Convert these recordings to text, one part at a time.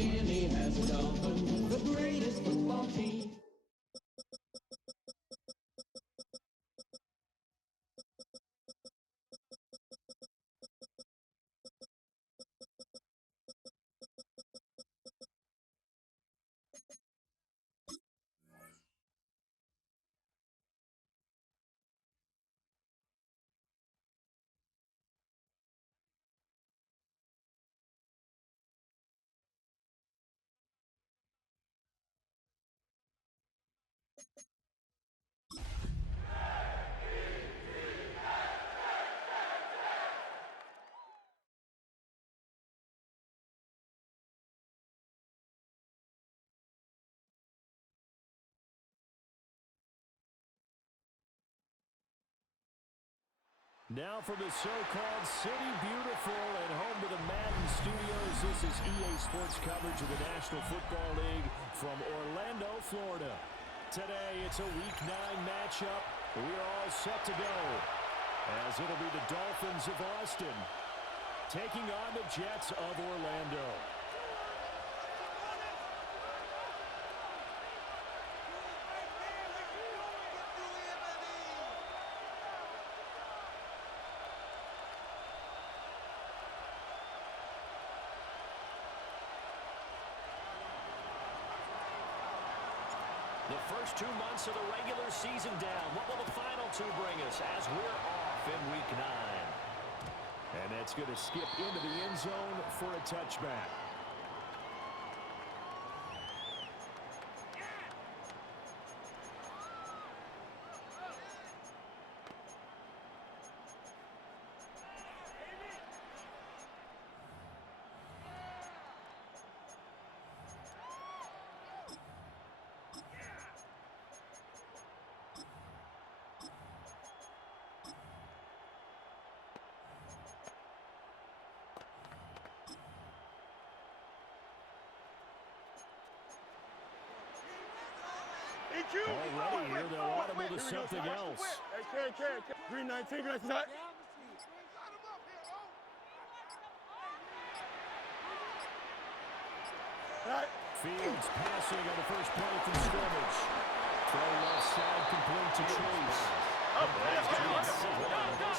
Miami has the Dolphins, the greatest football team. Now from the so-called City Beautiful and home to the Madden Studios, this is EA Sports coverage of the National Football League from Orlando, Florida. Today, it's a Week 9 matchup. We're all set to go, as it'll be the Dolphins of Austin taking on the Jets of Orlando. The first 2 months of the regular season down. What will the final 2 bring us as we're off in Week 9? And that's going to skip into the end zone for a touchback. Already here, they'll audible to something else. Green 19, that's not. Fields passing on the first play from scrimmage. Throw left side complete to Chase.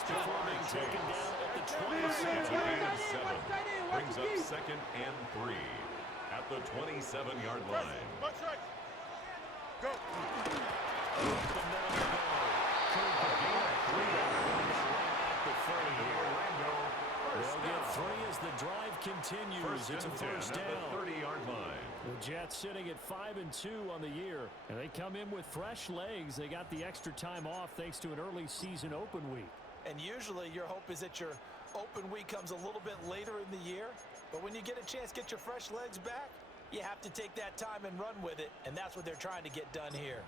Before being taken down at the 27. Brings up 2nd and 3 at the 27-yard line. Go. They'll get 3 as the drive continues. It's a first down. At the 30-yard line. The Jets sitting at 5-2 on the year, and they come in with fresh legs. They got the extra time off thanks to an early season open week. And usually your hope is that your open week comes a little bit later in the year. But when you get a chance to get your fresh legs back, you have to take that time and run with it, and that's what they're trying to get done here.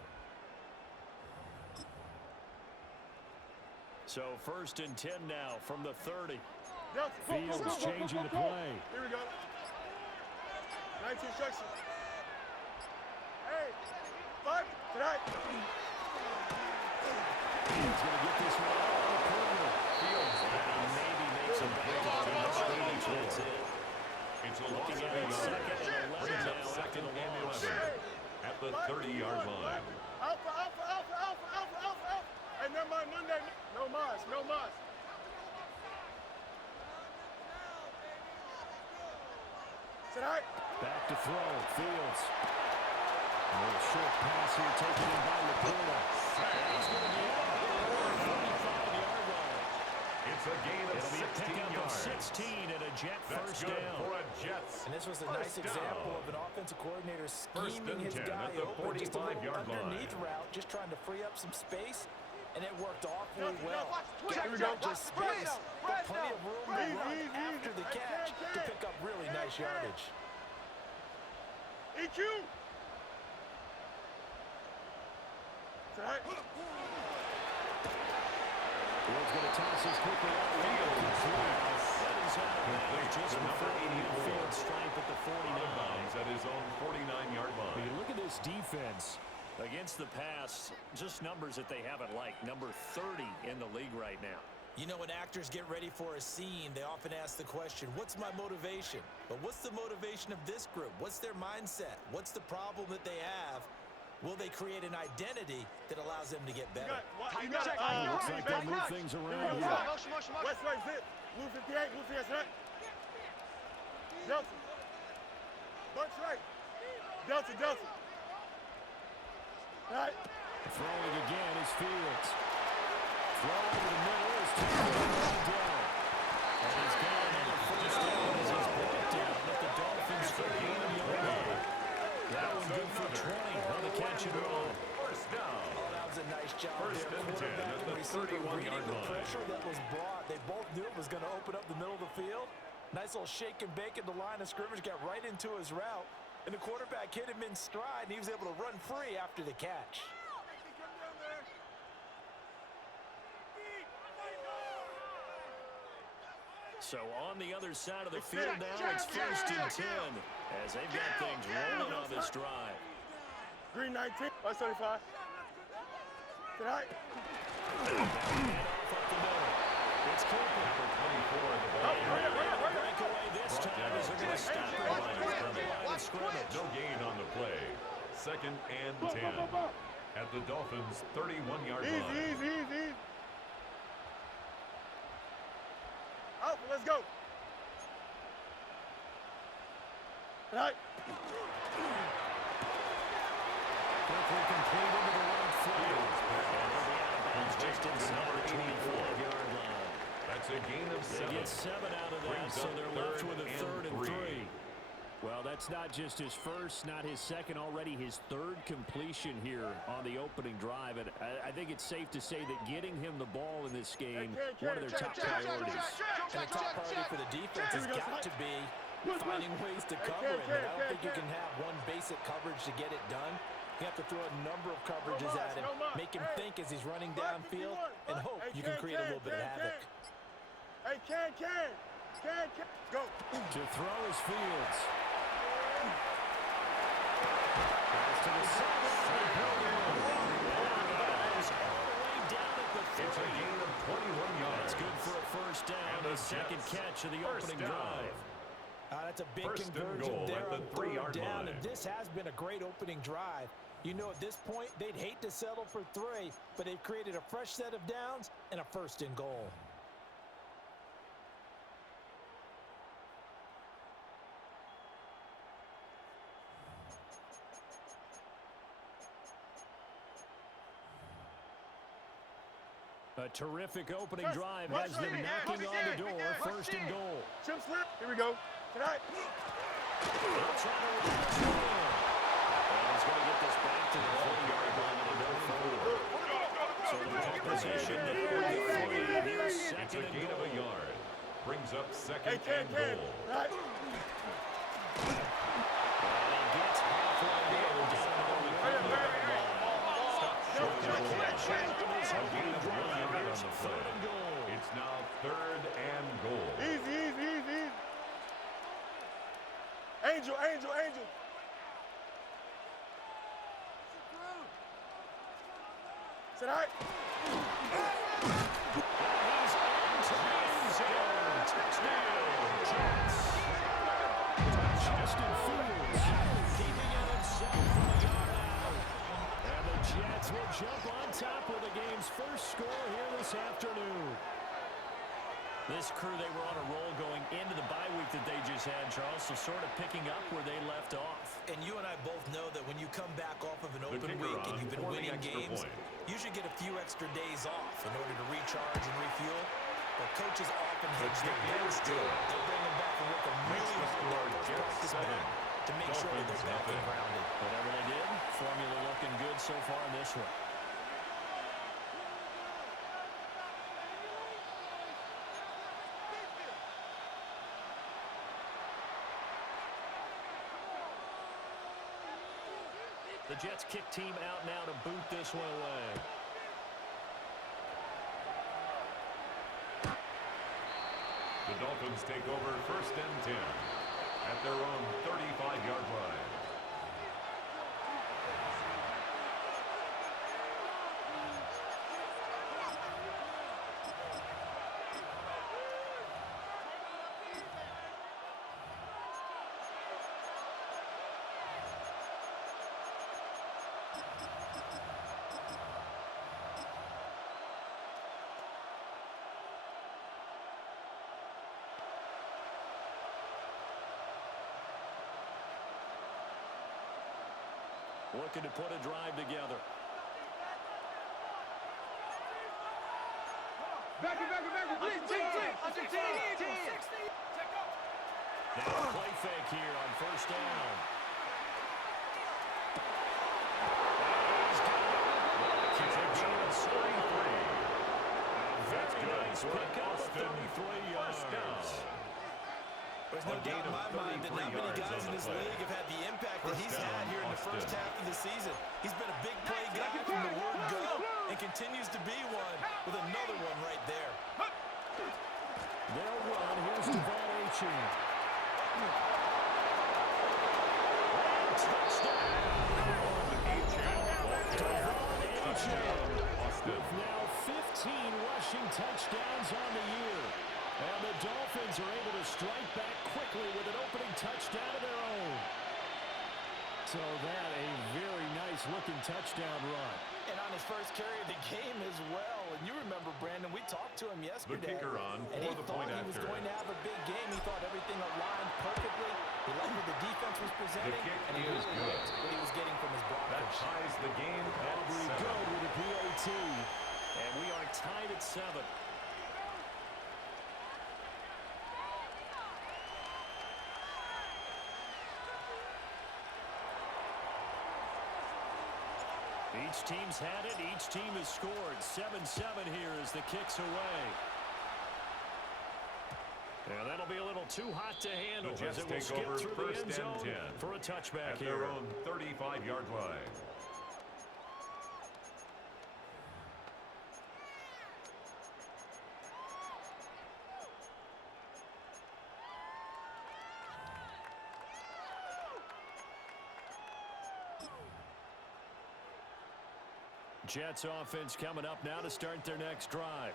So 1st and 10 now from the 30. Fields changing the play. Here we go. 19 instruction. Hey, 5 tonight. He's going to get this one out of the corner. Fields maybe makes a break on the screen. That's it. It's a loss of 8 yards. Brings up 2nd and 11 at the 30-yard line. Alpha. Hey, never mind, Monday. No mas. Tonight. Back to throw. Fields. A little short pass here taken in by Laporta. He's going to be out of the 45-yard line. It's a gain of 16 yards. 16 and a Jet That's first good down. for a Jets. And this was a nice example of an offensive coordinator scheming his guy open, just a little underneath route, just trying to free up some space, and it worked awfully well. Not just space, but plenty of room to run after the catch to pick up really nice yardage. EQ. Tonight. Fields going to toss this quickly out. That is out. Just number 84. Field stripe at the 49. At his own 49-yard line. When you look at this defense against the pass, just numbers that they haven't liked. Number 30 in the league right now. You know, when actors get ready for a scene, they often ask the question, what's my motivation? But what's the motivation of this group? What's their mindset? What's the problem that they have? Will they create an identity that allows them to get better? Looks like they move things around here. West right zip. Blue 58, blue 58, right. Delta. Bunch right. Delta, Delta. Right. Throwing again is Fields. Throw over the middle is down. And he's got another first down as he's brought down at the Dolphins for gain of yard. That one good for 20 on the catch and run. First down. Oh, that was a nice job. First there. and 10 at the Receiver 31-yard the line. pressure that was brought. They both knew it was going to open up the middle of the field. Nice little shake and bake at the line of scrimmage. Got right into his route. And the quarterback hit him in stride, and he was able to run free after the catch. So on the other side of the field now, it's first and 10 as they've got things rolling on this drive. Green 19, 175. Tonight. Off up the middle. It's Cooper. Number 24 in the ball. Breakaway this time as they're going to stop it on the line of scrimmage. No gain on the play. Second and 10 at the Dolphins' 31-yard line. Easy. Out, let's go. Tonight. Quickly complete into the right field. Just inside the 24-yard line. That's a gain of 7. They get 7 out of that, Brings so up they're left with a third and 3. 3. Well, that's not just his first, not his second, already his third completion here on the opening drive. And I think it's safe to say that getting him the ball in this game, one of their top priorities. And the top priority for the defense has got to be finding ways to cover him. And I don't think you can have one basic coverage to get it done. You have to throw a number of coverages at him, make him think as he's running downfield, and hope you can create a little bit of havoc. Hey, can. Go. To throw is Fields. Pass to the sideline. All the way down at the 30. It's a gain of 21 yards. That's good for a first down. And The the second Jets. catch of the First opening down. drive. That's a big First and conversion goal there at the on 3-yard third down, line. and this has been a great opening drive. You know, at this point, they'd hate to settle for 3, but they've created a fresh set of downs and a first and goal. A terrific opening drive has them knocking on the door. First and goal. Chip slip. Here we go. Tonight. They'll try to run this one in. And he's going to get this back to the 40-yard line and go forward. So the ball position, the 40-yard line. Here's It's a second and gain of a goal. yard. Brings up Hey, second can. and goal. Tonight. And he gets halfway there down to the 40-yard line. Third and goal. It's now third and goal. Easy. Angel. Tonight. He's into the end zone. Touchdown, Jets. Justin Fields keeping it himself from the yard out. And the Jets will jump on top with the game's first score here this afternoon. This crew, they were on a roll going into the bye week that they just had, Charles, so sort of picking up where they left off. And you and I both know that when you come back off of an The open kicker week and on you've been for the winning extra games, point. you should get a few extra days off in order to recharge and refuel. But coaches often hedge their bets too. They bring them back and work a really hard practice back to make sure that they're back and grounded. Whatever they did, formula looking good so far in this one. The Jets kick team out now to boot this one away. The Dolphins take over first and 10 at their own 35-yard line. looking to put a drive together. Back it. Now a play fake here on first down. Very nice pickup of 33 yards. There's no doubt in my mind that not many guys in this league have had the impact that he's had here in the first half of the season. He's been a big play guy from the word go and continues to be one with another one right there. They'll run. Here's Devon Achane. Touchdown! Devon Achane with now 15 rushing touchdowns on the year. And the Dolphins are able to strike back quickly with an opening touchdown of their own. So that a very nice-looking touchdown run. And on his first carry of the game as well. And you remember, Brandon, we talked to him yesterday. The kicker on and for he the thought point he was after. going to have a big game. He thought everything aligned perfectly. He liked what the defense was presenting. The kick and he is really good. liked what he was getting from his That blockers. ties the game at Aubrey 7. good with a PAT. And we are tied at 7. Each team's had it. Each team has scored. 7-7 here as the kick's away. And that'll be a little too hot to handle The Jets as it will take skip over through the first end zone and 10 for a touchback at here. their own 35-yard line. Jets offense coming up now to start their next drive.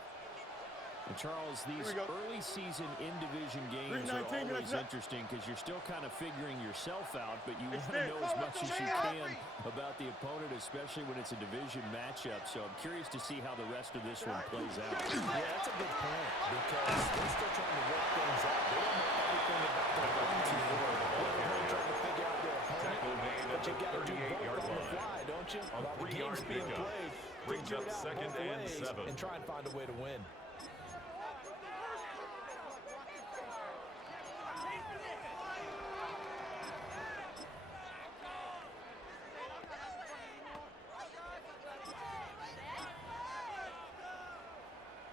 And Charles, these early season in-division games are always interesting because you're still kind of figuring yourself out, but you want to know as much as you can about the opponent, especially when it's a division matchup. So I'm curious to see how the rest of this one plays out. Yeah, that's a good point because they're still trying to work things out. They don't know everything about their own team. They're trying to figure out their opponent, but you got to do both on the fly, don't you? While the game's being played, figure it out both ways and try and find a way to win.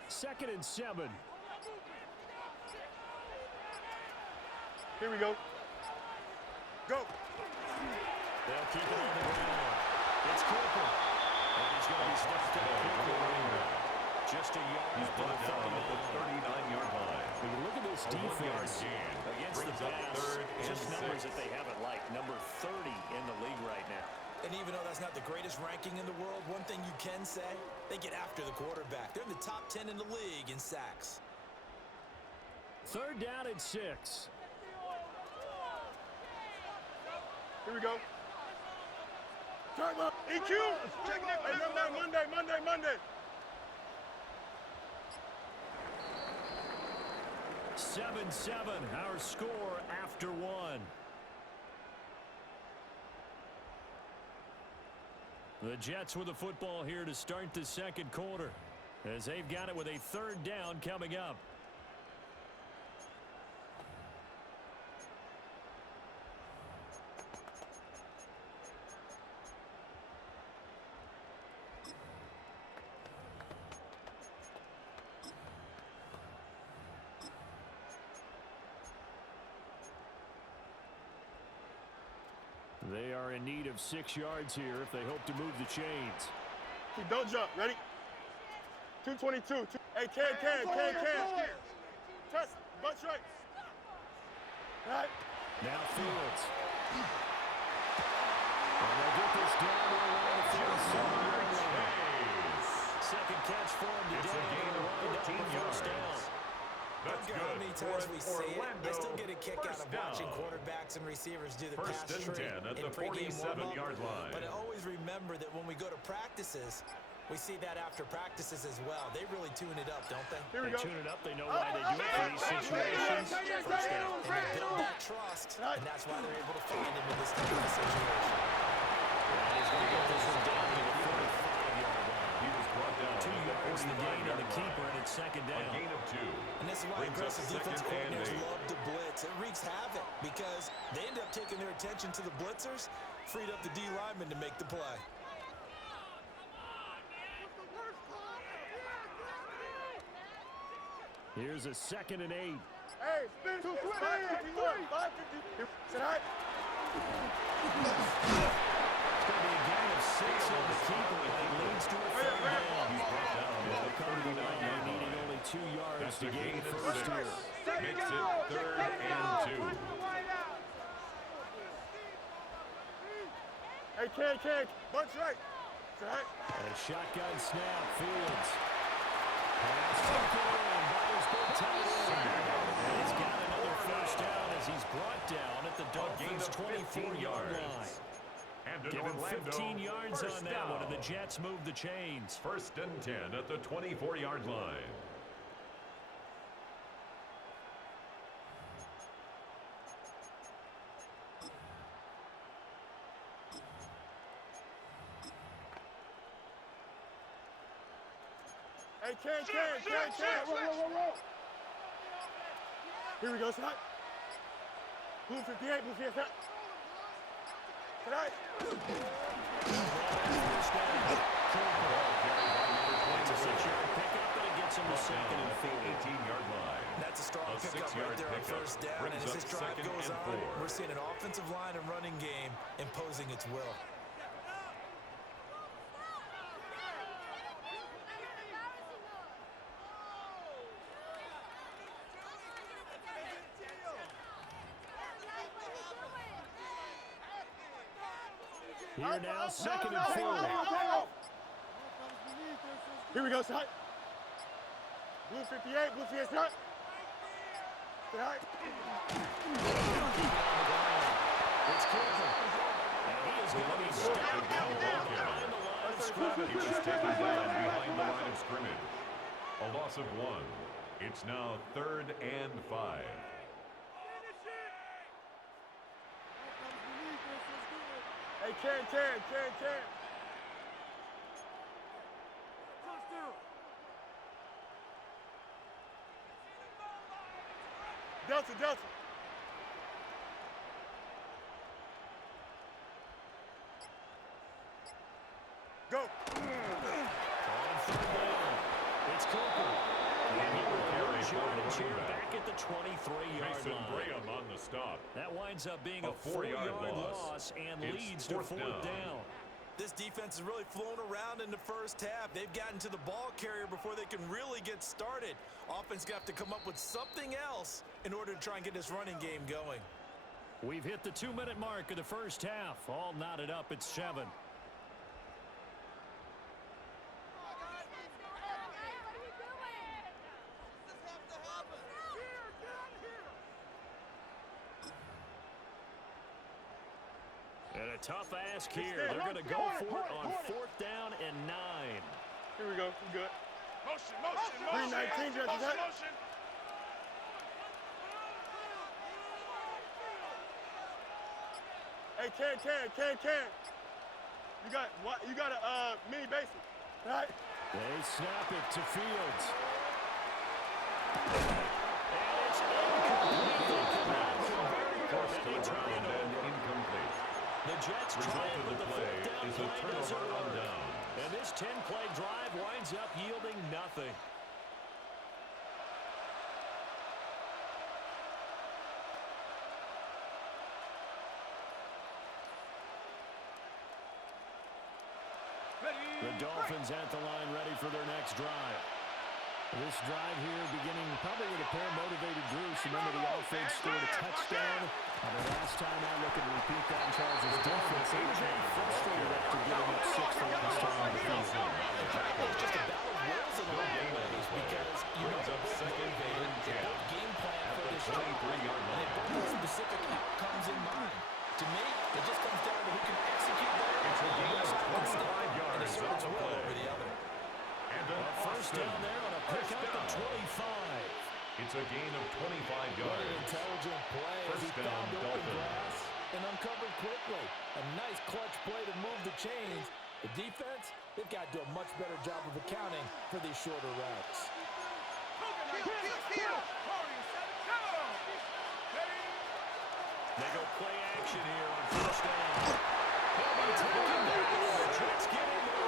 Second and 7. Here we go. Go. They'll keep it on the ground. It's Cooper. And he's going to be stuffed out quickly. Just a yard He's brought down at the 39-yard line. When you look at this defense against the pass, just numbers 6. that they haven't liked. Number 30 in the league right now. And even though that's not the greatest ranking in the world, one thing you can say, they get after the quarterback. They're in the top 10 in the league in sacks. Third down and 6. Here we go. Turn up. EQ. Hey, Monday. 7-7, our score after 1. The Jets with the football here to start the second quarter as they've got it with a third down coming up. They are in need of 6 yards here if they hope to move the chains. Don't jump. Ready? 222. Hey, can. Test. Butt straight. Right. Now Fields. And they'll get this down to around the 47-yard line. Second catch for him today. It's a gain of 14 yards. That's I don't care how many good times we for see it. I still Orlando. get a kick out of First watching down. quarterbacks and receivers do the First pass and tree 10 at in the pregame 47-yard warm-up. line. But I always remember that when we go to practices, we see that after practices as well. They really tune it up, don't they? Here we They go. tune it up. They know why they do it for these situations. First down. And they build that trust, and that's why they're able to find him in this type of situation. That is is going to get this one down to the 45-yard line. He was brought down 2 yards to gain on the keeper, and it's second A down. gain of 2. And this is why Brings up aggressive defense second and coordinators 8. love to blitz. It wreaks havoc because they end up taking their attention to the blitzers, freed up the D lineman to make the play. Here's a 2nd and 8. Hey, spin 551. 550. Sit high. It's going to be a gain of 6 on the keeper, and it leads to a 3rd down. He's brought down at the Come to the 39 line, yard needing line. only 2 yards That's to a gain gain of first 6. here. Makes it 3rd and 2. Hey, Ken. Bunch right. Sit high. And a shotgun snap, Fields. Pass taken in by his big tight end. And he's got another first down as he's brought down at the Dolphins' 24-yard line. And an Give him Orlando 15 yards first on that down. one, and the Jets move the chains. 1st and 10 at the 24-yard line. Hey, Ken. Roll. Here we go, sit high. Blue 58, blue 58, sit high. Sit high. It's a 6-yard pickup, and it gets him to 2nd and 4. 18-yard line. That's a strong A pickup 6-yard right there on pickup first down. brings And as up this drive 2nd goes and on, 4. we're seeing an offensive line and running game imposing its will. Here now, 2nd and 4. Here we go, sit high. Blue 58, blue 58, sit high. Sit high. It's Cooper. And he is going to be stopped behind the line of scrimmage. He was taken down behind the line of scrimmage. A loss of 1. It's now 3rd and 5. Hey, Ken. Delta. Go. It's Cooper. And he will lose yardage here back at the 23-yard Mason line. Graham on the stop. That winds up being a 4-yard 4-yard loss. loss and It's leads to 4th 4th down. This defense has really flown around in the first half. They've gotten to the ball carrier before they can really get started. Offense got to come up with something else in order to try and get this running game going. We've hit the 2-minute mark of the first half. All knotted up at 7. And a tough ask here. They're going to go for it on 4th down and 9. Here we go. We good. Motion. 319, Jets, is that? Motion. Hey, Ken. You got a mini basic. Right? They snap it to Fields. And it's incomplete. Incomplete. The Jets try Result it, of but the the play 4th down is a play doesn't turnover on work. down. And this 10-play drive winds up yielding nothing. The Dolphins at the line ready for their next drive. This drive here beginning probably with a pair of motivated Bruce. Remember the offense scored a touchdown. The last time I look and repeat that in Charles' defense, they were very frustrated after giving up 6 the last time on the field. It's just a battle of wills in a lot of ways because you know Brings up 2nd and 10 game plan at for the this drive. 23-yard And they line. put specific outcomes in mind. To me, it just comes down to who can execute better. It's a gain of 25 and yards assert on its the will play. over the other. And an First down there on a First pickup down. at 25. It's a gain of 25 What an yards. intelligent play as he First down, found open Dolphins. grass and uncovered quickly. A nice clutch play to move the chains. The defense, they've got to do a much better job of accounting for these shorter routes. They go play action here on first down. He'll be taken down. The Jets get in there.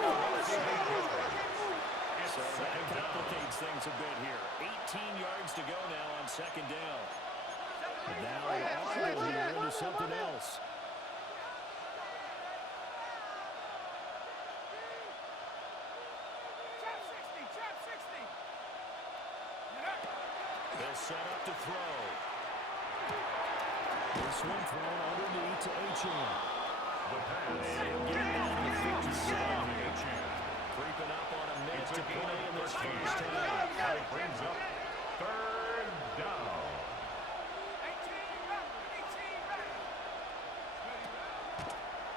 So that complicates things a bit here. 18 yards to go now on second down. And now audible here into something else. They'll set up to throw. This one thrown underneath to H.M. The pass. And getting off the 57 here. Creeping up on a minute to play in this first half. And it brings up third down.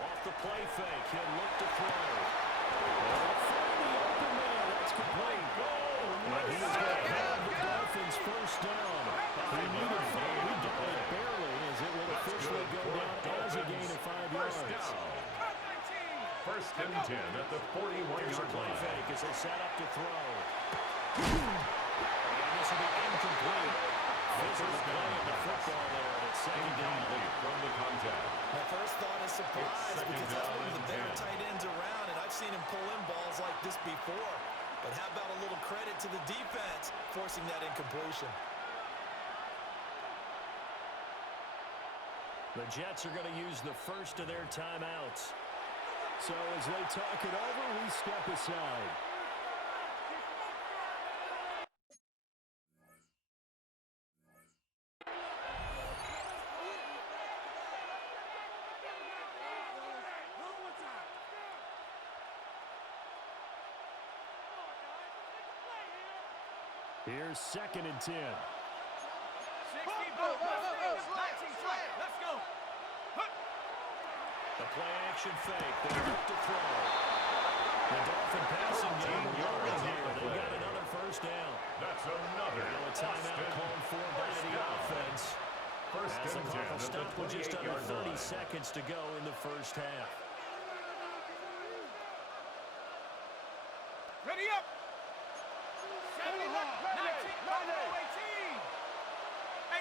Off the play fake, he'll look to throw. Find the open man, that's complete. And he is going to have the Dolphins first down. He needed 5, he got it barely, as it would officially go down as a gain of 5 yards. First and 10 at the 41-yard Play line. fake as they set up to throw. And this will be incomplete. Physical play of the football there, and it's second down. From the contact. My first thought is surprise Second because that's down one of the and better 10. tight ends around, and I've seen him pull in balls like this before. But how about a little credit to the defense forcing that incompletion? The Jets are going to use the first of their timeouts. So as they talk it over, we step aside. Here's second and 10. 60, let's go. The play action fake. They look to throw. The Dolphin passing game yards here. They've got another first down. That's another. Now a timeout called for by the offense. First As the and 10 clock will at stop the with just under 28-yard 30 line. seconds to go in the first half. Ready up. 70 left. 19, Cardinal, 18.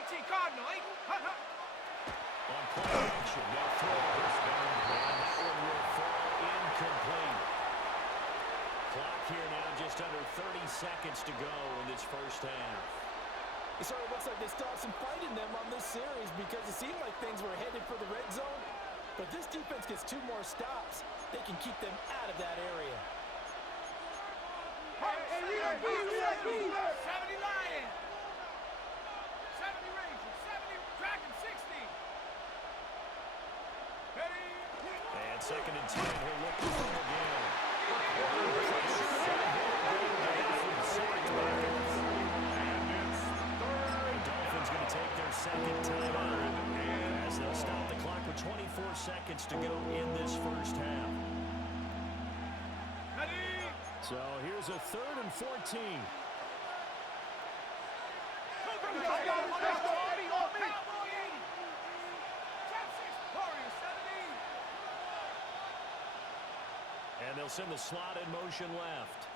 18, Cardinal, 8. Hut, hut. On play action, they'll throw. And that one will fall incomplete. Clock here now just under 30 seconds to go in this first half. It sort of looks like they still have some fight in them on this series because it seemed like things were headed for the red zone. But this defense gets 2 more stops. They can keep them out of that area. 70 Lion. 70 Ranger. 70 Dragon, 60. Ready. And second and 10, he'll look to throw again. The Dolphins going to take their second timeout as they'll stop the clock with 24 seconds to go in this first half. Ready. So here's a third and 14. And they'll send the slot in motion left.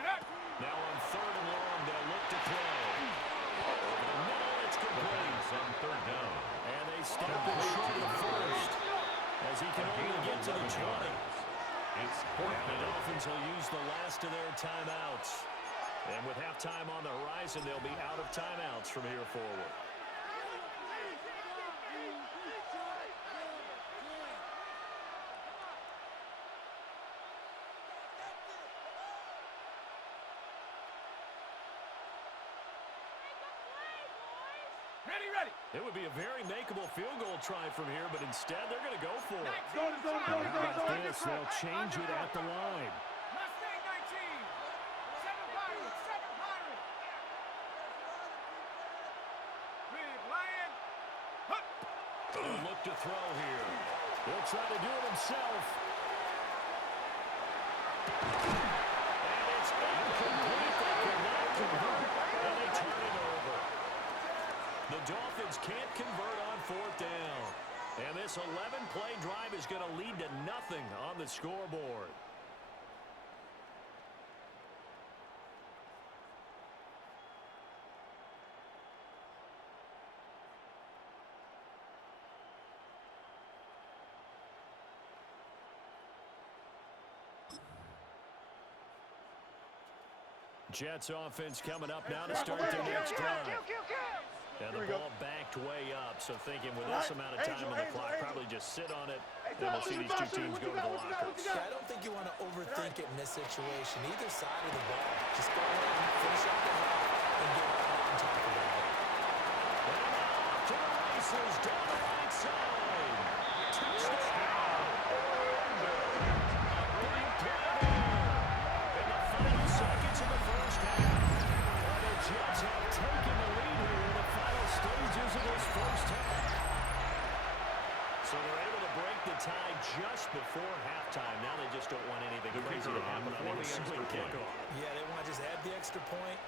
Now on third and long, they'll look to throw. Over the middle, it's complete. On third down. And they stop it short of first as he can only get to the 20. It's And fourth the down. Dolphins will use the last of their timeouts. And with halftime on the horizon, they'll be out of timeouts from here forward. Ready. It would be a very makeable field goal try from here, but instead they're going to go for it. Go. How about this? They'll change it at the line. Mustang 19. 7 Pirates. 7 Pirates. Big Lion. Hut. He'll look to throw here. He'll try to do it himself. And it's incomplete. They cannot convert, and they turn it over. The Dolphins can't convert on fourth down. And this this 11-play drive is going to lead to nothing on the scoreboard. Jets offense coming up now to start their next drive. And the ball backed way up, so thinking with this amount of time on the clock, probably just sit on it, and we'll see these two teams go to the lockers. I don't think you want to overthink it in this situation. Either side of the ball, just go ahead and finish up the half and get right out and talk about it. And off to the races down the right side. Touchdown, Orlando. A big play in the final seconds of the first half. And the Jets have taken the lead here in the final stages of this first half. So they're able to break the tie just before halftime. Now they just don't want anything crazy to happen on the swing kickoff. Yeah, they want to just add the extra point,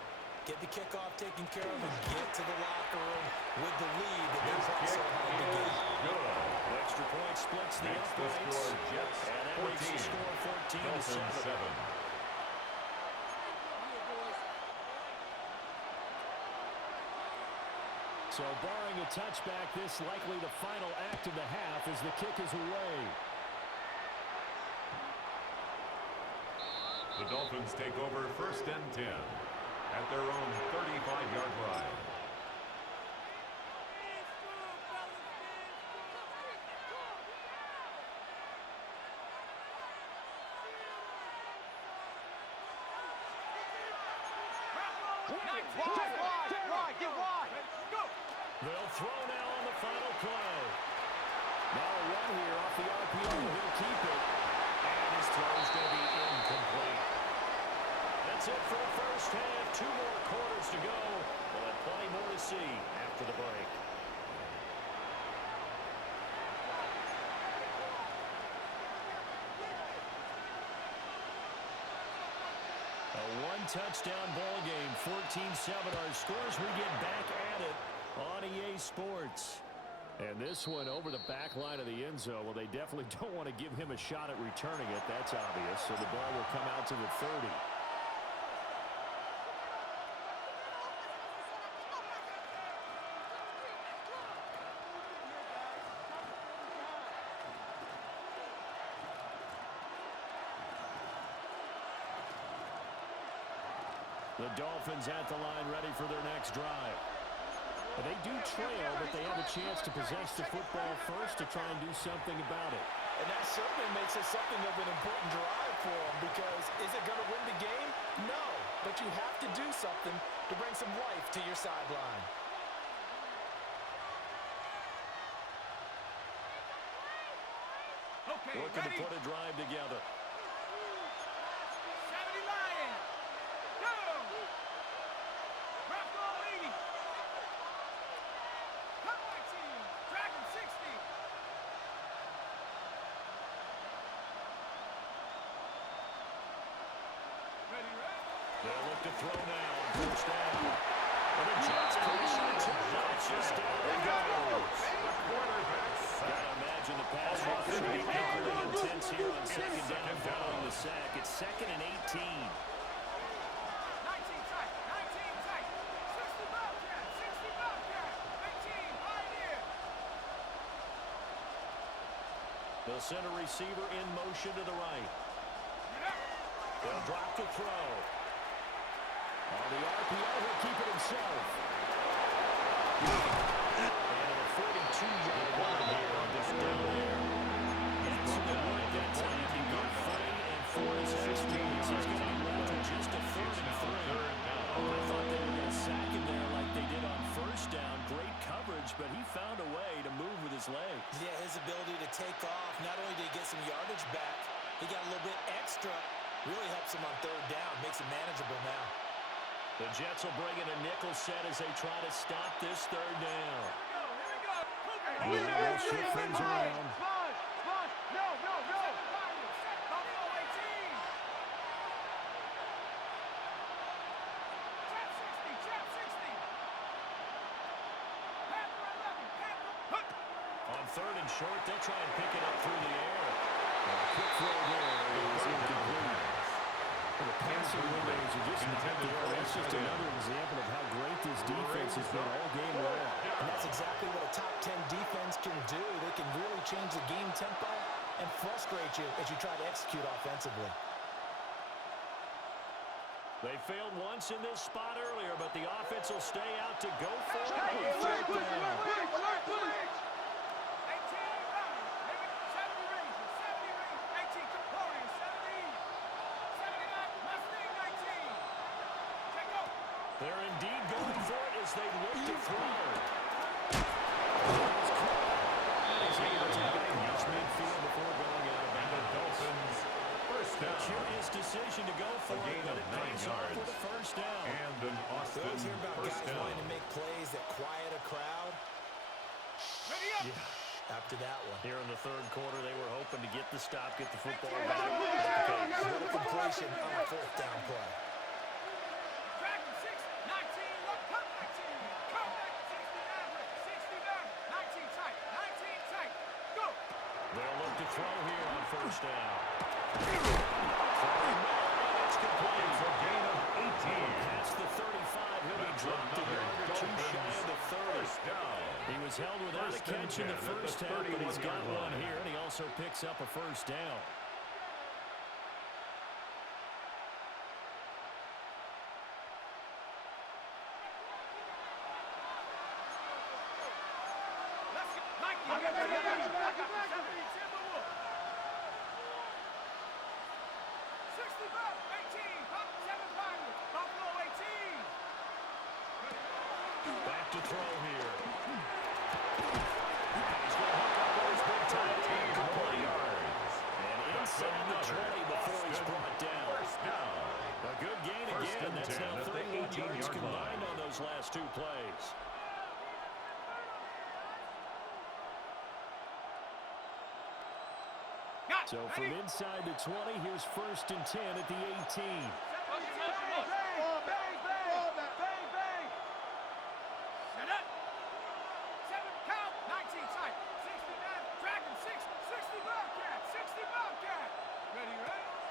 get the kickoff taken care of, and get to the locker room with the lead that they've worked so hard to get. The extra point splits the uprights, and that makes the score 14-7. So barring a touchback, this likely the final act of the half as the kick is away. The Dolphins take over 1st and 10 at their own 35-yard line. They'll throw now on the final play. Now a run here off the RPO. He'll keep it. And his throw is going to be incomplete. That's it for the first half. 2 more quarters to go. We'll have plenty more to see after the break. A one-touchdown ball game, 14-7. Our scores, we get back at it on EA Sports. And this one over the back line of the end zone. Well, they definitely don't want to give him a shot at returning it. That's obvious. So the ball will come out to the 30. The Dolphins at the line ready for their next drive. They do trail, but they have a chance to possess the football first to try and do something about it. And that certainly makes it something of an important drive for them, because is it going to win the game? No, but you have to do something to bring some life to your sideline. Okay, Looking ready? to put a drive together. 70 Lions. Go! Rock ball 80. Comeback team. Dragon 60. Ready, ready? They'll look to throw now on first down. And the Jets pressure to touch this down. There goes. Gotta imagine the pass rush should be equally intense here on second down following the sack. It's 2nd and 18. 19 tight. 19 tight. 60 Bobcat. 60 Bobcat. 18 Pioneer. They'll send a receiver in motion to the right. Get up. They'll drop to throw. On the RPO, he'll keep it himself. And a 42-yard line here on this down there. That's good right that time to go free and for his experience. He's going to be left with just a 3rd and 3. I thought they were going to sack him there like they did on first down. Great coverage, but he found a way to move with his legs. Yeah, his ability to take off, not only did he get some yardage back, he got a little bit extra. Really helps him on 3rd down, makes it manageable now. The Jets will bring in a nickel set as they try to stop this 3rd down. Here we go. We'll shift things around. No. Buffalo 18. Trap 60. Panther 11. Panther. On third and short. They'll try and pick it up through the air. And a quick throw there is incomplete. The passing windows are just not there. That's just another example of how great this defense has been all game long. And that's exactly what a top 10 defense can do. They can really change the game tempo and frustrate you as you try to execute offensively. They failed once in this spot earlier, but the offense will stay out to go for it on third down. They're indeed going for it as they look to throw. He's able to reach midfield before going out of bounds. The Dolphins, first down. Curious decision to go for it, but it pays off for the first down. And an Austin We always hear about first guys down. wanting to make plays that quiet a crowd. Yeah, after that one. Here in the third quarter, they were hoping to get the stop, get the football back. What a completion on a fourth down play. They'll look to throw here on first down. It's complete for a gain of 18. past the 35. He'll be dropped a yard or two shy of the 30. Down. He was held without a catch in the first half, but he's got one here, and he also picks up a first down. Back to throw here. He's going to hook up those big tight ends. 20 yards. And inside the 20 before he's brought down. First down. A good gain First again. and That's 10 now at the 38 yards 18-yard combined line. on those last two plays. So from inside the 20, here's first and 10 at the 18.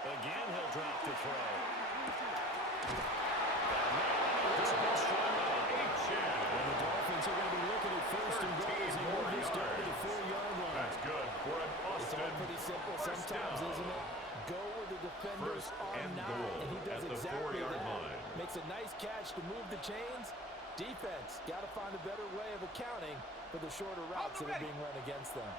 Again, he'll drop to throw. And the Dolphins are going to be looking at first and goal as they move this down to the 4-yard line. That's good for an It's all Austin. pretty simple sometimes, isn't it? Go where the defenders First are and not, goal and he at does the exactly 4-yard that. line. Makes a nice catch to move the chains. Defense got to find a better way of accounting for the shorter routes that are being run against them.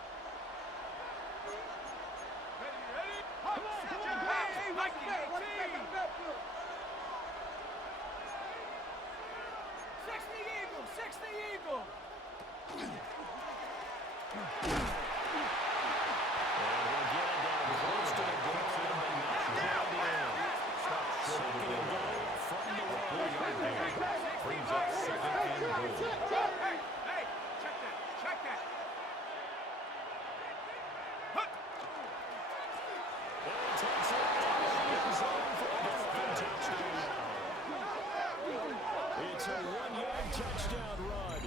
And we'll get it down close to the goal line, but not quite in. Second and goal from the 1-yard line. Brings up second and goal. And he takes it out of the end zone for a Dolphin touchdown. It's a 1-yard touchdown run.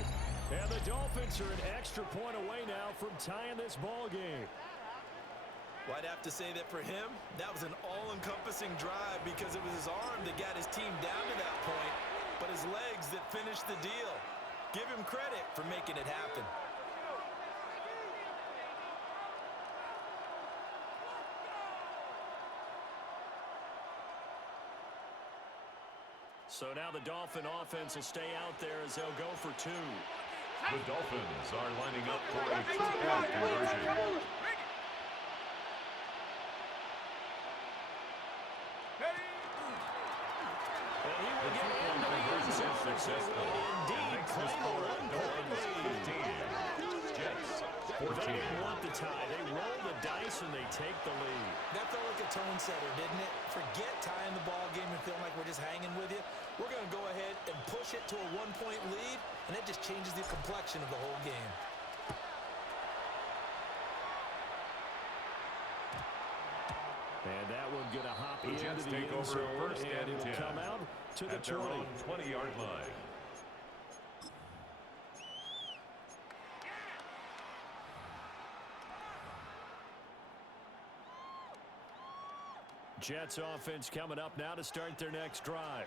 And the Dolphins are an extra point away now from tying this ball game. Well, I'd have to say that for him, that was an all-encompassing drive because it was his arm that got his team down to that point, but his legs that finished the deal. Give him credit for making it happen. So now the Dolphin offense will stay out there as they'll go for two. The Dolphins are lining up for a two-point conversion. And he will get into the end zone as they will indeed claim a one-point lead. Jets, They 14. didn't want the tie. They roll the dice and they take the lead. That felt like a tone setter, didn't it? Forget tying the ball game and feeling like we're just hanging with you. We're going to go ahead and push it to a one-point lead, and that just changes the complexion of the whole game. And that one going to hop The into Jets the take end over zone, first and and it'll 10 come out to the at their 20. own 20-yard line. Jets offense coming up now to start their next drive.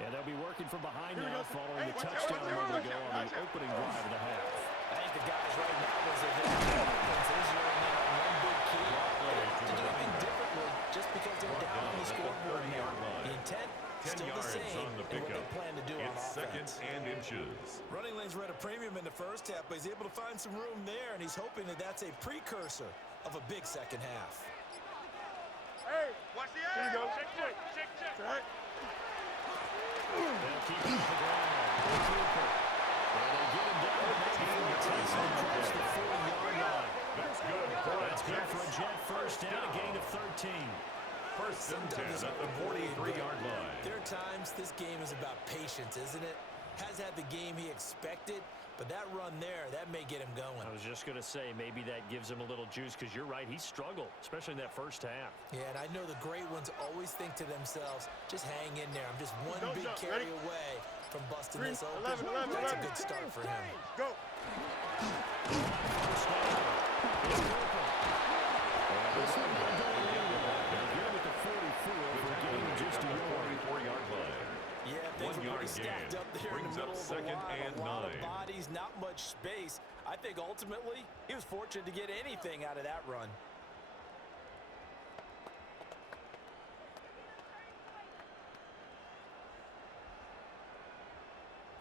And they'll be working from behind now following the touchdown a moment ago on the opening drive of the half. I think the guys right now, as they're getting the offense, is zeroing in on one big key. They don't have to do anything differently just because they're down on the scoreboard now. The intent, still the same, and what they plan to do on offense. Second and inches. Running lanes were at a premium in the first half, but he's able to find some room there, and he's hoping that that's a precursor of a big second half. Hey, watch the air. Here you go. Check. Right. They'll keep him to the ground. They'll keep him. And they get him down to maybe across the 40-yard line. That's good for That's good for a Jet first down, a gain of 13. First and 10 at the 43-yard line. There are times this game is about patience, isn't it? Has had the game he expected, but that run there, that may get him going. I was just going to say, maybe that gives him a little juice because you're right, he struggled, especially in that first half. Yeah, and I know the great ones always think to themselves, just hang in there. I'm just one big carry away from busting this open. That's a good start for him. Go. First down. It's Cooper. And this one will go anywhere. They'll get him at the 44 for a gain of just a yard. 44-yard line. Yeah, things were pretty stacked up there in the middle of the line. A lot of bodies, not much space. I think ultimately he was fortunate to get anything out of that run.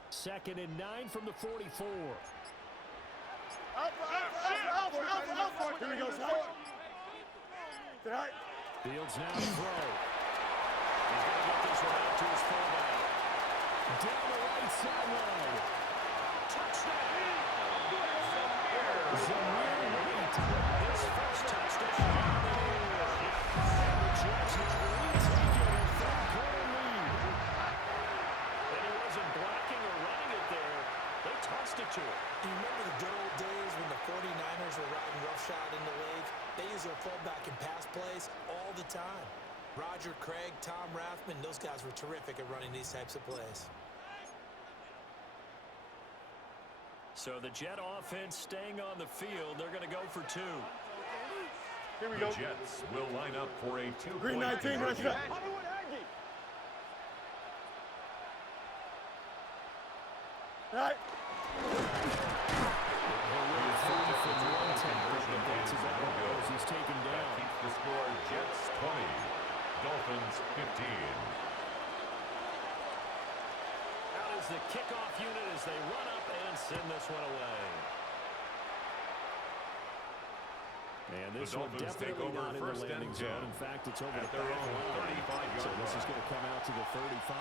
Second and 9 from the 44. Out. Here we go, son. Right. Fields now to throw. He's going to get this one out to his fullback. Down the right sideline. Touchdown! Zamir White. His first touchdown of the year. And the Jets have retaken a third-quarter lead. And he wasn't blocking or running it there. They tossed it to him. You remember the good old days when the 49ers were riding roughshod in the league? They use their fullback in pass plays all the time. Roger Craig, Tom Rathman, those guys were terrific at running these types of plays. So the Jet offense staying on the field. They're going to go for 2. Here we go. The Jets will line up for a 2-point Green 19, rush it up. Right. He's taken That down. keeps the score Jets 20, Dolphins 15. Out is the kickoff unit as they run up and send this one away. And this one definitely not in the landing zone. In fact, it's over the their back own line. 35-yard So this is line. going to come out to the 35.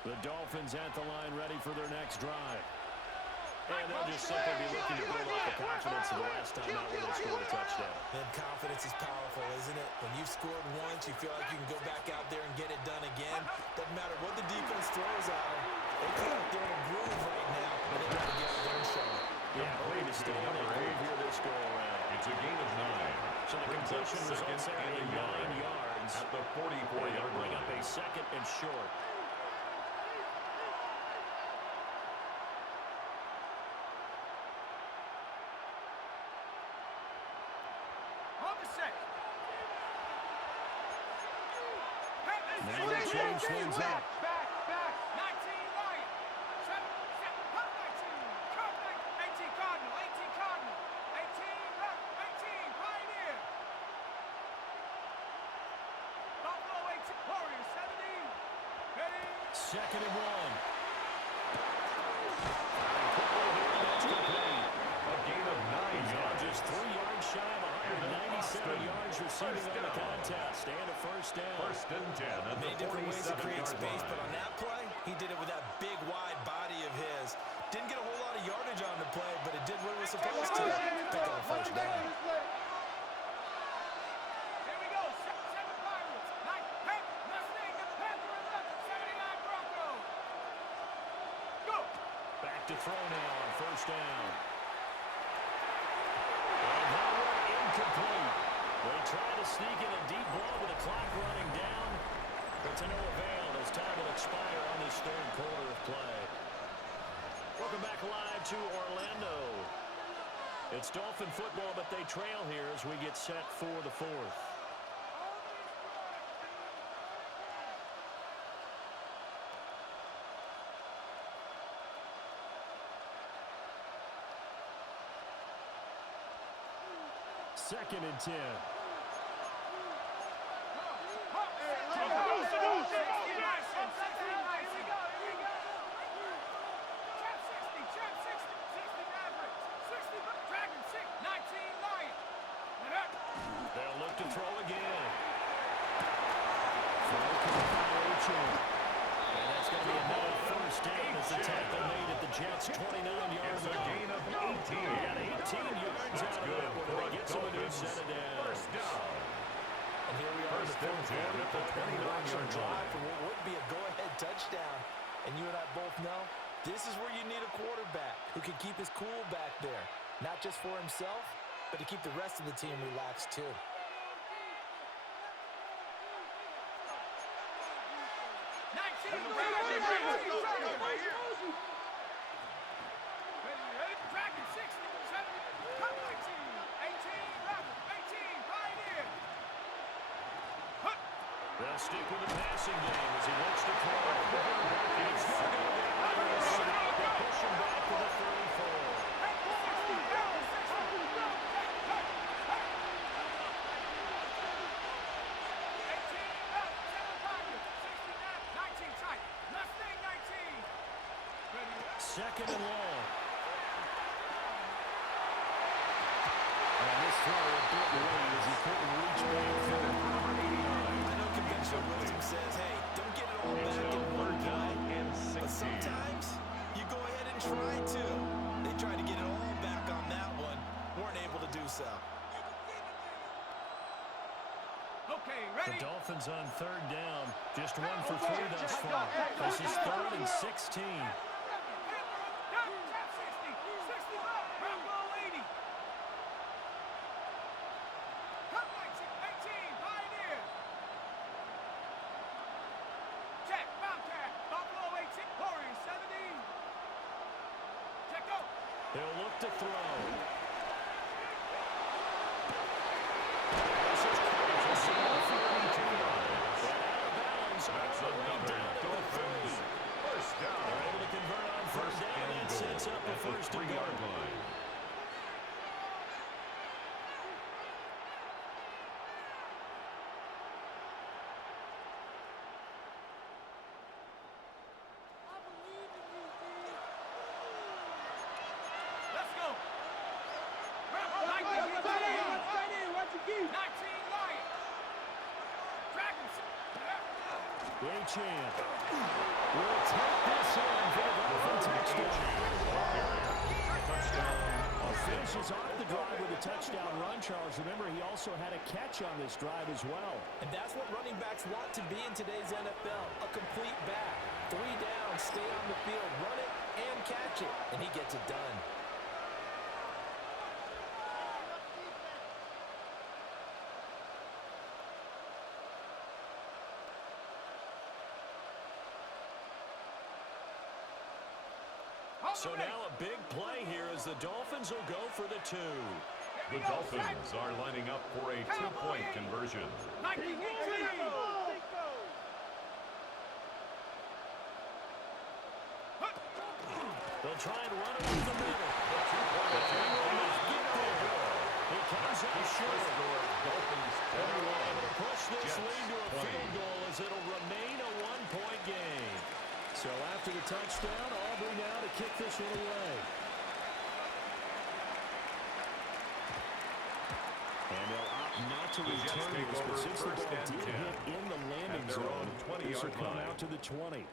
The Dolphins at the line ready for their next drive. And they'll just simply be looking to build up the confidence of the last time out when they scored a touchdown. And confidence is powerful, isn't it? When you've scored once, you feel like you can go back out there and get it done again. Doesn't matter what the defense throws at them. They feel like they're in a groove right now, and they want to get out there and show it. Yeah, way to stay in that groove here this go around. It's a gain of 9. So the Brings up completion results second there and in 9 yards. at the 44-yard Bring up line. a second and short. Now the change things up. Back. 19 right. 7, hot 19. Curve 18 Cardinal. 18 Cardinal. 18 left. 18 Pioneer. Buffalo 18. Warriors 17. Ready. Second and 1. That's complete. A gain of 9 Now yards. just 3 yards shy of 197 yards receiving on the contest. And a first down. First and 10 at Many the different ways to create 47-yard space, but on line. that play, he did it with that big, wide body of his. Didn't get a whole lot of yardage on the play, but it did what it was supposed to. Pick up a first down. Here we go. 7 Pirates. 9 Pep. Mustang. The Panther 11. 79 Broncos. Go. Back to throw now on first down. And that one incomplete. They try to sneak in a deep ball with the clock running down. But to no avail as time will expire on this third quarter of play. Welcome back live to Orlando. It's Dolphin football, but they trail here as we get set for the fourth. Second and 10. They'll look to throw again. And that's going to be another first down as the tackle made at the Jets' 29-yard line. Gain of 18. He got 18 yards out of that one. They get some of those set it down. First down. And here we are in the fourth quarter, preparing to launch our drive for what would be a go-ahead touchdown. And you and I both know this is where you need a quarterback who can keep his cool back there. Not just for himself, but to keep the rest of the team relaxed too. They'll stick with the passing game as he looks to throw. He's going to push him back to the 34. Second and long. And this throw a bit late as he couldn't reach back for number 89. I know conventional wisdom says, hey, don't get it all back in one play. But sometimes you go ahead and try to. They tried to get it all back on that one. Weren't able to do so. Okay, ready? The Dolphins on third down. Just 1 for 3 thus far. This is 3rd and 16. They'll look to throw. This is Curtis in the 42 yards. And out of bounds all the way down to the 30. First down. They're able to convert on first down. That sets up a first and goal. line. Let's go. 19 Lions. Dragons. Wk9 will take this in for the Dolphin touchdown. Finishes off the drive with a touchdown run, Charles. Remember, he also had a catch on this drive as well. And that's what running backs want to be in today's NFL, a complete back. 3 down, stay on the field, run it, and catch it. And he gets it done. So now a big play here as the Dolphins will go for the 2. The Dolphins are lining up for a 2-point conversion. 19 They'll try and run it up the middle. He comes up short. Dolphins They'll push this Jets lead to a 20. field goal as it'll remain a 1-point game. So after the touchdown, Aubrey now to kick this one away. And they'll opt not to return this, but since the ball did hit in the landing zone, this will come out to the 20.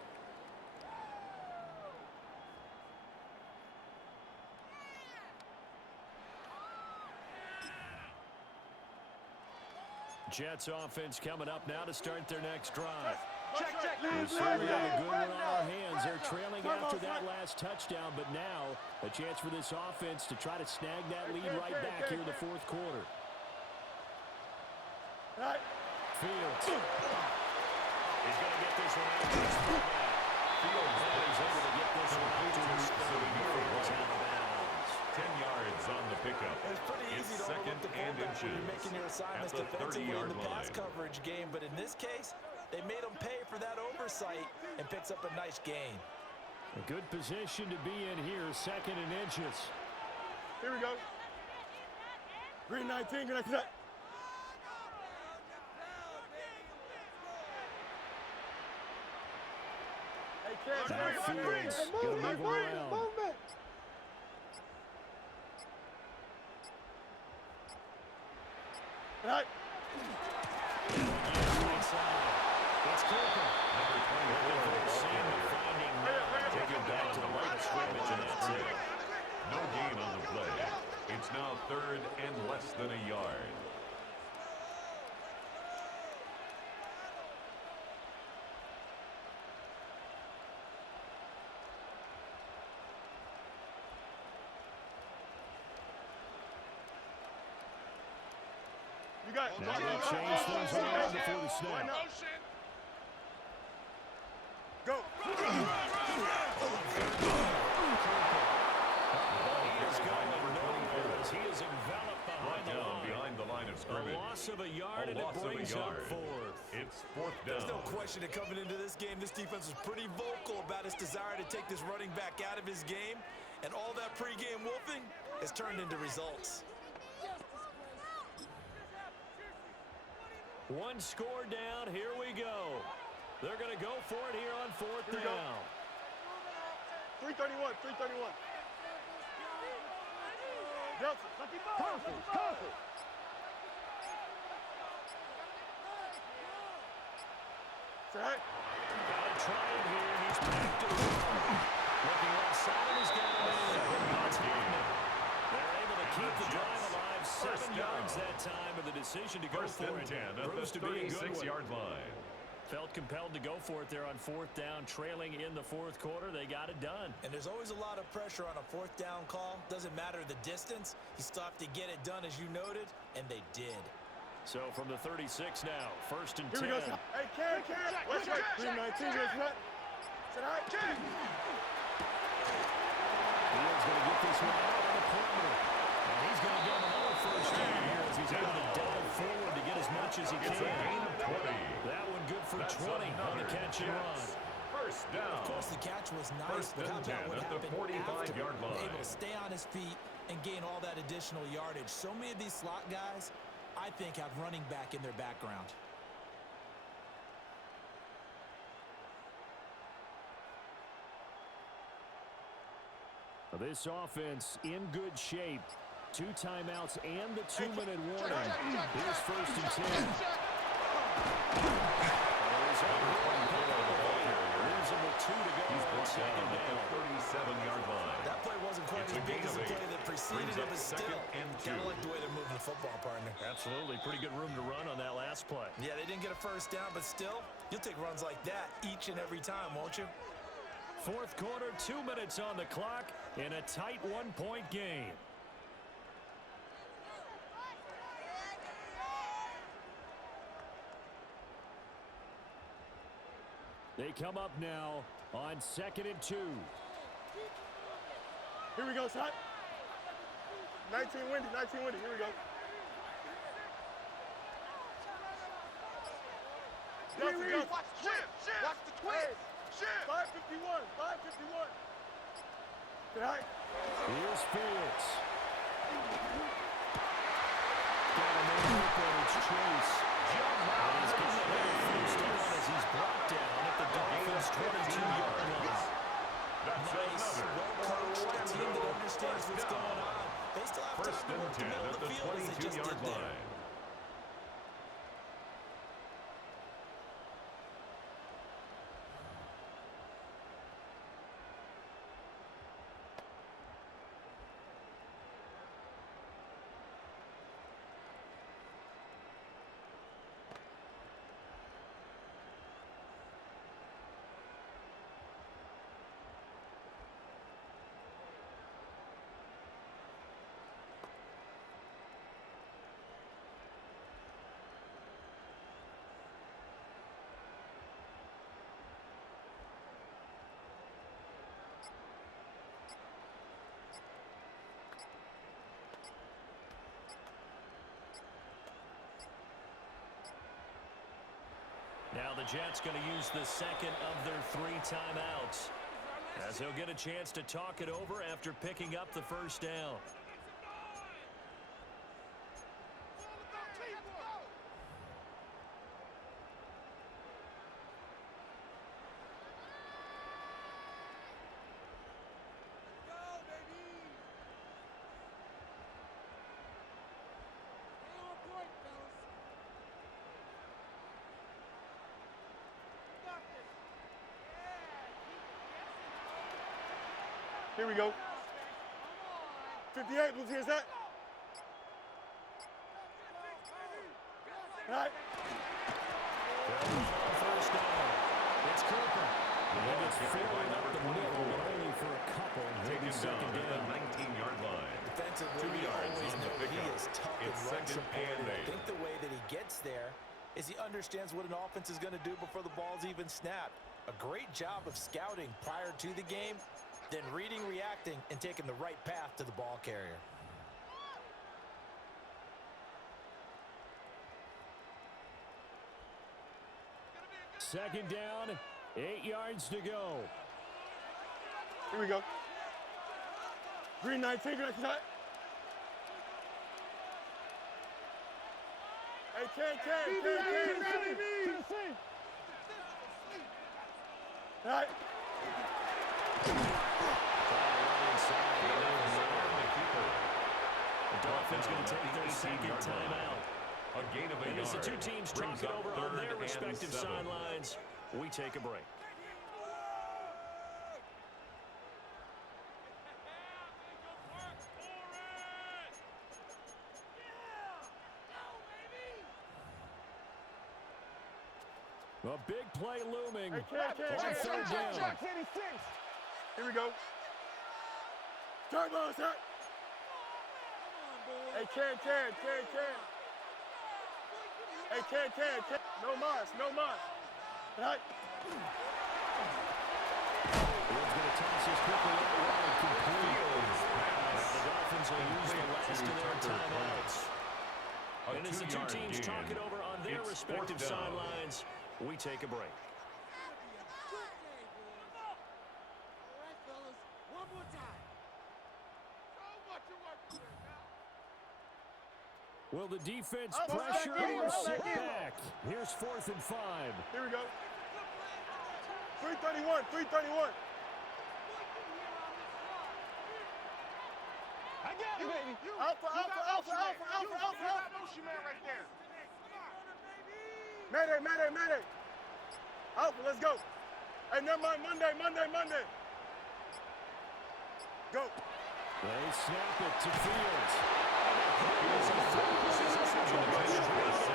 Jets offense coming up now to start their next drive. We certainly have a good one on our hands. They're trailing after that last touchdown, but now a chance for this offense to try to snag that lead right back here in the fourth quarter. Fields. He's going to get this one out. He's able to get this one out to his 30 before it's out of bounds. 10 yards on the pickup. It's pretty easy to overlook the fullback when you're making your assignments defensively in the pass coverage game, but in this case, they made him pay for that oversight and picks up a nice gain. A good position to be in here, 2nd and inches. Here we go. Green 19, good night. Fields going to move around. Right. It's Cooper. Number 24, Take it back to the line of scrimmage, and that's it. no gain on the play. It's now 3rd and less than a yard. You got it. Now they'll change things around before the snap. Go. He is going nowhere as he is enveloped behind the line. Of scrimmage. A loss of a yard, and it brings up 4th. It's 4th down. There's no question that coming into this game, this defense was pretty vocal about its desire to take this running back out of his game, and all that pregame wolfing has turned into results. One score down. Here we go. They're going to go for it here on 4th down. 331, 331. Nelson, let me go. Coffee. Say hey. Got to try it here. He's packed it up. Looking outside, he's got it in. They're able to keep the drive alive. 7 yards that time, and the decision to go First for and it 10 at proves the to be a good one. 36-yard line. Felt compelled to go for it there on 4th down, trailing in the 4th quarter. They got it done. And there's always a lot of pressure on a 4th down call. Doesn't matter the distance. You still have to get it done, as you noted, and they did. So from the 36 now, 1st and 10. Here we go. Hey, Cam. What's right? Green 19, good night. Say hi. Fields going to get this one out on the perimeter. And he's going to get another 1st down here as he's able to dive forward to get as much as he It's a can. gain of 20. That one good for That's 20 on the another catch and run. First down. Of course, the catch was nice, First but how and 10 about what at the happened 45-yard after? line. Able to stay on his feet and gain all that additional yardage. So many of these slot guys, I think, have running back in their background. This offense in good shape. 2 timeouts and the 2-minute warning. Here's 1st and 10. Reasonable 2 to go on 2nd down. 37-yard line. That play wasn't quite It's as a big gain as of the play 8. that preceded Brings it, up but still, 2nd and 2. kind of like the way they're moving the football, partner. Absolutely. Pretty good room to run on that last play. Yeah, they didn't get a 1st down, but still, you'll take runs like that each and every time, won't you? 4th quarter, 2 minutes on the clock in a tight 1-point game. They come up now on 2nd and 2. Here we go, son. 19 windy. Here we go. Nelson, Watch the twist. Watch the twist. 551. Say hi. Here's Fields. Got a man up on its chase. And he's got another first down as he's brought down at the Dolphins' 22-yard line. Nice, well-coached, a team that understands what's going on. They still have First time to and work the 10 middle at of the the field as they just 22-yard did there. line. the Jets going to use the second of their 3 timeouts, as he'll get a chance to talk it over after picking up the first down. Here we go. 58, Blues, here's that. All right. First down. It's Cooper. And it's filling up the middle, but only for a couple. Taken down at the 19-yard line. Defensively, 2 yards always on the know he pickup. is tough It's and run second supported. and I 8. think the way that he gets there is he understands what an offense is going to do before the ball's even snapped. A great job of scouting prior to the game, then reading, reacting, and taking the right path to the ball carrier. Second down, 8 yards to go. Here we go. Green 19, green 19. Hey, Ken. All right. The Dolphins going to take their second timeout. A gain of a And yard. as the 2 teams Brings talk it up over on 3rd their and respective 7. sidelines, we take a break. A big play looming. Hey, Ken. On 3rd down. Here we go. Turbo, sir. Hey, Ken. Hey, Ken. No mas. All right. Woods going to toss this quickly out wide, complete. The Dolphins will use the last of their timeouts. And as the 2 teams talk it over on their respective sidelines, we take a break. Will the defense pressure or sit back? Here's 4th and 5. Here we go. 331. I got it, baby. Alpha. Ocean man right there. Mayday. Alpha, let's go. Hey, never mind, Monday. Go. They snap it to Fields.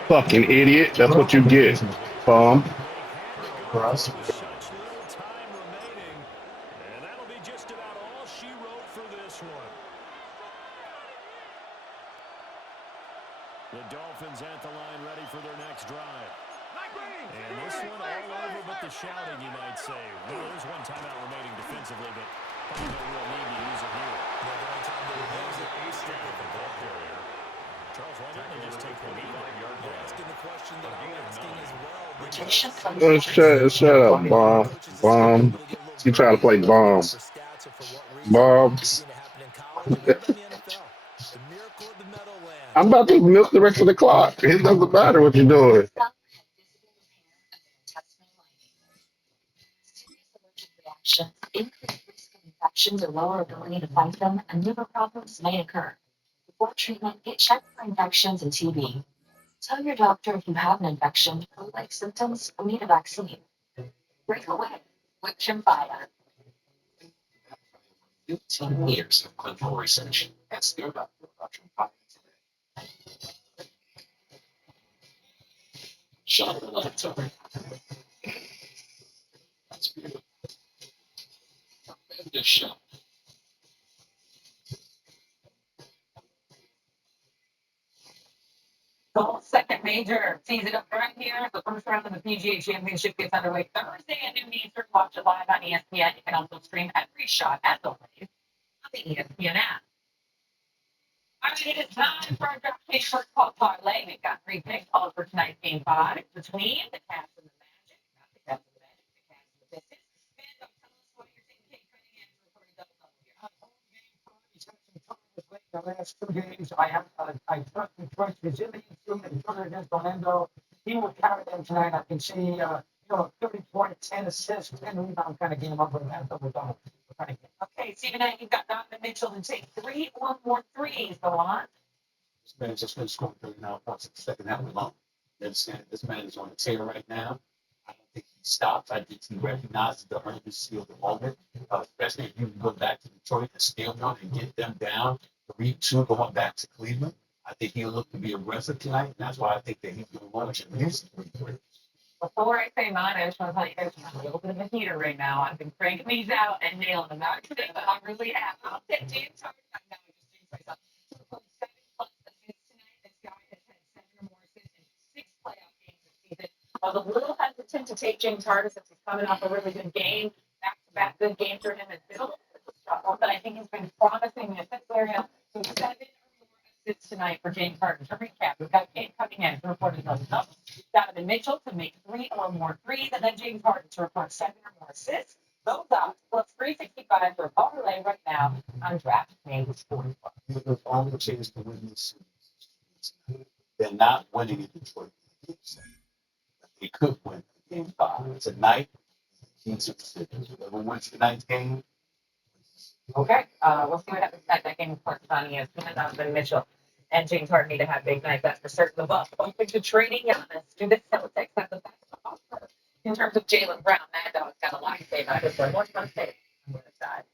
Fucking idiot. That's what you get. Bum. Such little time remaining, and that'll be just about all she wrote for this one. The Dolphins at the line ready for their next drive. And this one all over but the shouting, you might say. Well, there's 1 timeout remaining defensively, but probably no real need to use it here. The only time they would use it is Strip of the ball carrier. Charles, why didn't they just take the lead? You're asking the question that I'm asking as well. Shut up, bomb. You trying to play bomb. Bomb. I'm about to milk the rest of the clock. It doesn't matter what you're doing. Increased risk of infections or lower ability to fight them, and liver problems may occur. Before treatment, get checked for infections and TB. Tell your doctor if you have an infection, flu-like symptoms, or need a vaccine. Break away with Chimfaya. 15 years of clinical research. Ask your doctor about Chimfaya today. Shut the lights over. That's beautiful. This show. The second major sees it up front here. The first round of the PGA Championship gets underway Thursday at noon Eastern. Watch it live on ESPN. You can also stream every shot as always on the ESPN app. All right, it is time for our DraftKings first call parlay. We've got 3 picks all for tonight's game 5 between the Cavs and the Magic. The last 2 games, I trust Detroit's resilience and Jordan against Orlando. He will carry them tonight. I can see, 30 points, 10 assists, 10 rebound kind of game over that double double kind of game. Okay, Stephen A., you've got Donovan Mitchell to take 3 or more threes. Go on. This man's just been scoring 39 points in the second half alone. You understand? This man is on a tear right now. I don't think he stops. I think he recognizes the urgency of the moment, especially if you can go back to Detroit and steal one and get them down 3-2 going back to Cleveland. I think he'll look to be aggressive tonight, and that's why I think that he's going to launch at least 3-3. Before I say mine, I just want to tell you guys I'm a little bit of a heater right now. I've been cranking these out and nailing them out today, but I really am. I'll take James Harden. I know I just jinxed myself. 2.7 plus assists tonight. This guy has had 7 or more assists in 6 playoff games this season. I was a little hesitant to take James Harden since he's coming off a really good game. Back-to-back good games for him has been a little bit of a struggle, but I think he's been promising in the assist area. So 7 or more assists tonight for James Harden. To recap, we've got Kate coming in to report his numbers. Donovan Mitchell to make 3 or more threes, and then James Harden to report 7 or more assists. Those odds plus 365 for a parlay right now on DraftKings 45. There's only a chance to win this series. They're not winning in Detroit. They could win game 5. Tonight, keys of the series. Whoever wins tonight's game. Okay, we'll see what happens tonight. That game, of course, is on ESPN. Donovan Mitchell and James Harden need to have big nights. That's for certain. The Bucks open to trading Giannis. Do the Celtics have the best offer in terms of Jaylen Brown? Mad Dog's got a lot to say about this one. What's going to say on the other side?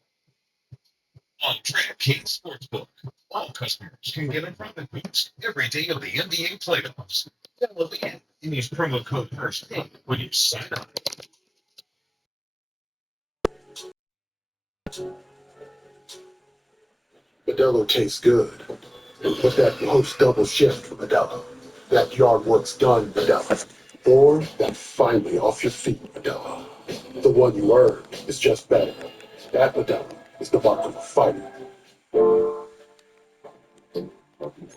On DraftKings Sportsbook, all customers can get a profit boost every day of the NBA playoffs. Download the app and use promo code FIRSTPICK when you sign up. Modelo tastes good. But that post-double shift from Modelo. That yard work's done, Modelo. Or that finally off your feet, Modelo. The one you earned is just better. That Modelo is the mark of a fighter.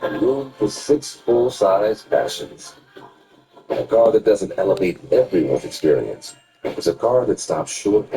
And room for 6 full-size passions. A car that doesn't elevate everyone's experience. It's a car that stops short